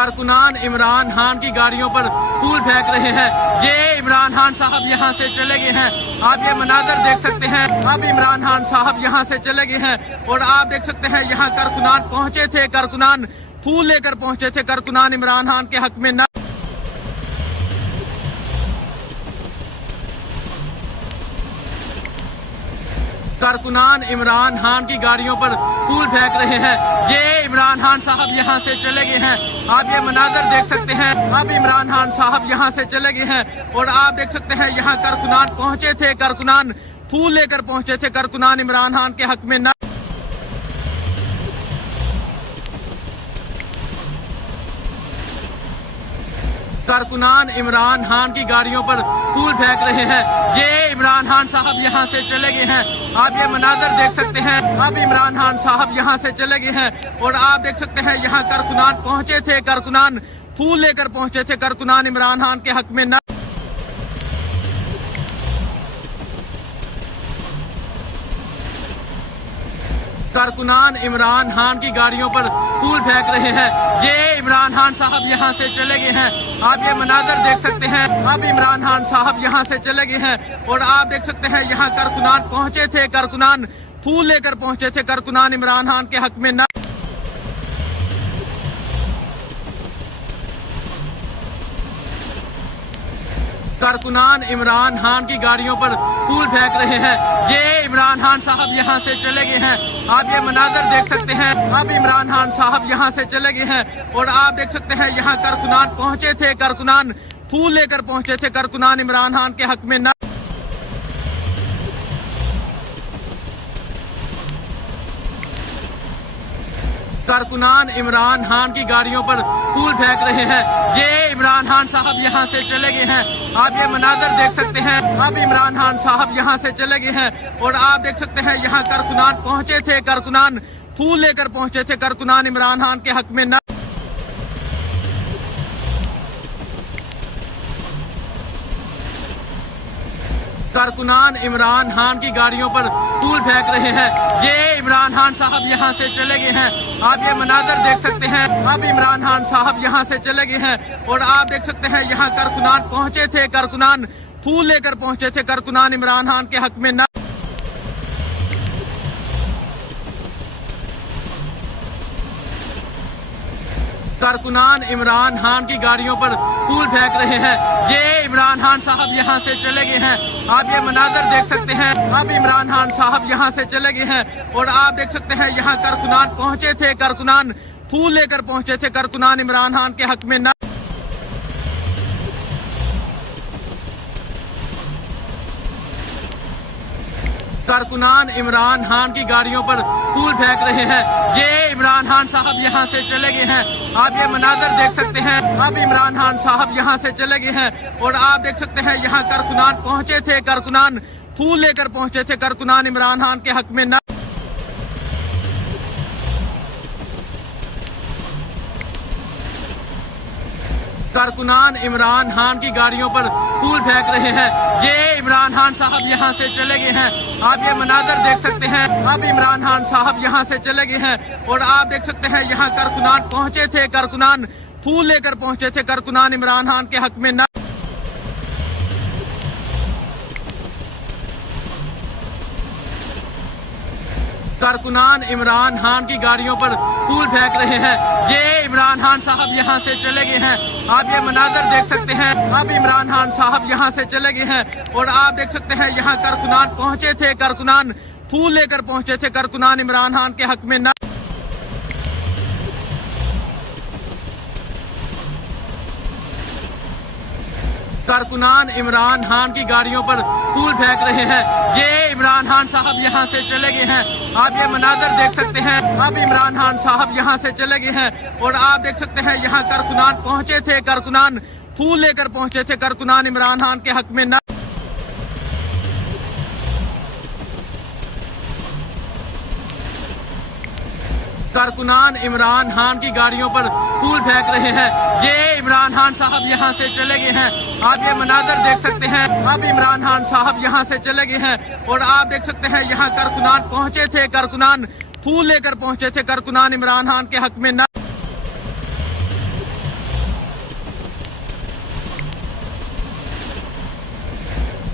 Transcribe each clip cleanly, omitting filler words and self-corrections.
कारकुनान इमरान खान की गाड़ियों पर फूल फेंक रहे हैं। ये इमरान खान साहब यहाँ से चले गए हैं। आप ये मनाजर देख सकते हैं। अब इमरान खान साहब यहाँ से चले गए हैं और आप देख सकते हैं यहाँ कारकुनान पहुंचे थे। कारकुनान फूल लेकर पहुंचे थे। कारकुनान इमरान खान के हक में कारकुनान इमरान खान की गाड़ियों पर फूल फेंक रहे हैं। ये इमरान खान साहब यहाँ से चले गए हैं। आप ये मनाजर देख सकते हैं। अब इमरान खान साहब यहाँ से चले गए हैं और आप देख सकते हैं यहाँ कारकुनान पहुंचे थे। कारकुनान फूल लेकर पहुंचे थे। कारकुनान इमरान खान के हक में कारकुनान इमरान खान की गाड़ियों पर फूल फेंक रहे हैं। ये इमरान खान साहब यहाँ से चले गए हैं। आप ये मनाजर देख सकते हैं। अब इमरान खान साहब यहाँ से चले गए हैं और आप देख सकते हैं यहाँ कारकुनान पहुंचे थे। कारकुनान फूल लेकर पहुंचे थे। कारकुनान इमरान खान के हक में कारकुनान इमरान खान की गाड़ियों पर फूल फेंक रहे हैं। ये इमरान खान साहब यहाँ से चले गए हैं। आप ये मनाजर देख सकते हैं। अब इमरान खान साहब यहाँ से चले गए हैं और आप देख सकते हैं यहाँ कारकुनान पहुंचे थे। कारकुनान फूल लेकर पहुंचे थे। कारकुनान इमरान खान के हक में कारकुनान इमरान खान की गाड़ियों पर फूल फेंक रहे हैं। ये इमरान खान साहब यहाँ से चले गए हैं। आप ये मनाजर देख सकते हैं। अब इमरान खान साहब यहाँ से चले गए हैं और आप देख सकते हैं यहाँ कारकुनान पहुंचे थे। कारकुनान फूल लेकर पहुंचे थे। कारकुनान इमरान खान के हक में कारकुनान इमरान खान की गाड़ियों पर फूल फेंक रहे हैं। ये इमरान खान साहब यहाँ से चले गए हैं। आप ये मनाजर देख सकते हैं। अब इमरान खान साहब यहाँ से चले गए हैं और आप देख सकते हैं यहाँ कारकुनान पहुंचे थे। कारकुनान फूल लेकर पहुंचे थे। कारकुनान इमरान खान के हक में कारकुनान इमरान खान की गाड़ियों पर फूल फेंक रहे हैं। ये इमरान खान साहब यहाँ से चले गए हैं। आप ये मनाजर देख सकते हैं। अब इमरान खान साहब यहाँ से चले गए हैं और आप देख सकते हैं यहाँ कारकुनान पहुंचे थे। कारकुनान फूल लेकर पहुंचे थे। कारकुनान इमरान खान के हक में कारकुनान इमरान खान की गाड़ियों पर फूल फेंक रहे हैं। ये इमरान खान साहब यहाँ से चले गए हैं। आप ये मनाजर देख सकते हैं। अब इमरान खान साहब यहाँ से चले गए हैं और आप देख सकते हैं यहाँ कारकुनान पहुंचे थे। कारकुनान फूल लेकर पहुंचे थे। कारकुनान इमरान खान के हक में कारकुनान इमरान खान की गाड़ियों पर फूल फेंक रहे हैं। ये इमरान खान साहब यहाँ से चले गए हैं। आप ये मनाजर देख सकते हैं। अब इमरान खान साहब यहाँ से चले गए हैं और आप देख सकते हैं यहाँ कारकुनान पहुंचे थे। कारकुनान फूल लेकर पहुंचे थे। कारकुनान इमरान खान के हक में कारकुनान इमरान खान की गाड़ियों पर फूल फेंक रहे हैं। ये इमरान खान साहब यहाँ से चले गए हैं। आप ये मनाजर देख सकते हैं। अब इमरान खान साहब यहाँ से चले गए हैं और आप देख सकते हैं यहाँ कारकुनान पहुंचे थे। कारकुनान फूल लेकर पहुंचे थे। कारकुनान इमरान खान के हक में कारकुनान इमरान खान की गाड़ियों पर फूल फेंक रहे हैं। ये इमरान खान साहब यहाँ से चले गए हैं। आप ये मनाजर देख सकते हैं। अब इमरान खान साहब यहाँ से चले गए हैं और आप देख सकते हैं यहाँ कारकुनान पहुंचे थे। कारकुनान फूल लेकर पहुंचे थे। कारकुनान इमरान खान के हक में कारकुनान इमरान खान की गाड़ियों पर फूल फेंक रहे हैं। ये इमरान खान साहब यहाँ से चले गए हैं। आप ये मनाजर देख सकते हैं। अब इमरान खान साहब यहाँ से चले गए हैं और आप देख सकते हैं यहाँ कारकुनान पहुंचे थे। कारकुनान फूल लेकर पहुंचे थे। कारकुनान इमरान खान के हक में कारकुनान इमरान खान की गाड़ियों पर फूल फेंक रहे हैं। ये इमरान खान साहब यहाँ से चले गए हैं। आप ये मनाजर देख सकते हैं। अब इमरान खान साहब यहाँ से चले गए हैं और आप देख सकते हैं यहाँ कारकुनान पहुंचे थे। कारकुनान फूल लेकर पहुंचे थे। कारकुनान इमरान खान के हक में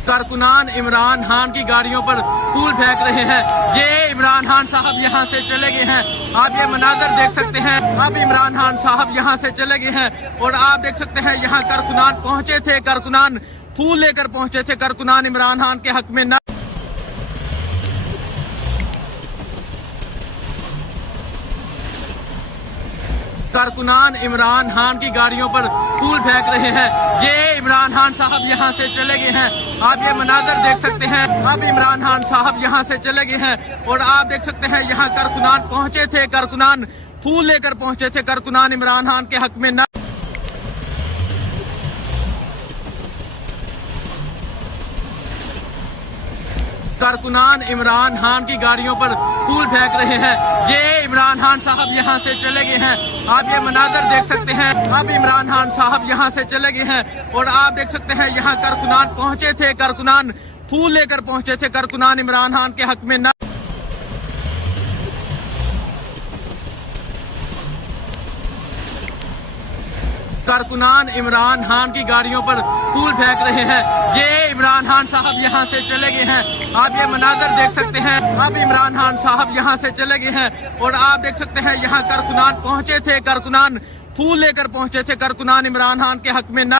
कारकुनान इमरान खान की गाड़ियों पर फूल फेंक रहे हैं। ये इमरान खान साहब यहाँ से चले गए हैं। आप ये मनाजर देख सकते हैं। अब इमरान खान साहब यहाँ से चले गए हैं और आप देख सकते हैं यहाँ कारकुनान पहुंचे थे, कारकुनान फूल लेकर पहुंचे थे, कारकुनान इमरान खान के हक में न कारकुनान इमरान खान की गाड़ियों पर फूल फेंक रहे हैं। ये इमरान खान साहब यहाँ से चले गए हैं। आप ये मनाजर देख सकते हैं। अब इमरान खान साहब यहाँ से चले गए हैं और आप देख सकते हैं यहाँ कारकुनान पहुंचे थे, कारकुनान फूल लेकर पहुंचे थे, कारकुनान इमरान खान के हक में न कारकुनान इमरान खान की गाड़ियों पर फूल फेंक रहे हैं। ये इमरान खान साहब यहाँ से चले गए हैं। आप ये मनाजर देख सकते हैं। अब इमरान खान साहब यहाँ से चले गए हैं और आप देख सकते हैं यहाँ कारकुनान पहुंचे थे, कारकुनान फूल लेकर पहुंचे थे, कारकुनान इमरान खान के हक में न कारकुनान इमरान खान की गाड़ियों पर फूल फेंक रहे हैं। ये इमरान खान साहब यहाँ से चले गए हैं। आप ये मनाजर देख सकते हैं। अब इमरान खान साहब यहाँ से चले गए हैं और आप देख सकते हैं यहाँ कारकुनान पहुंचे थे, कारकुनान फूल लेकर पहुंचे थे, कारकुनान इमरान खान के हक में न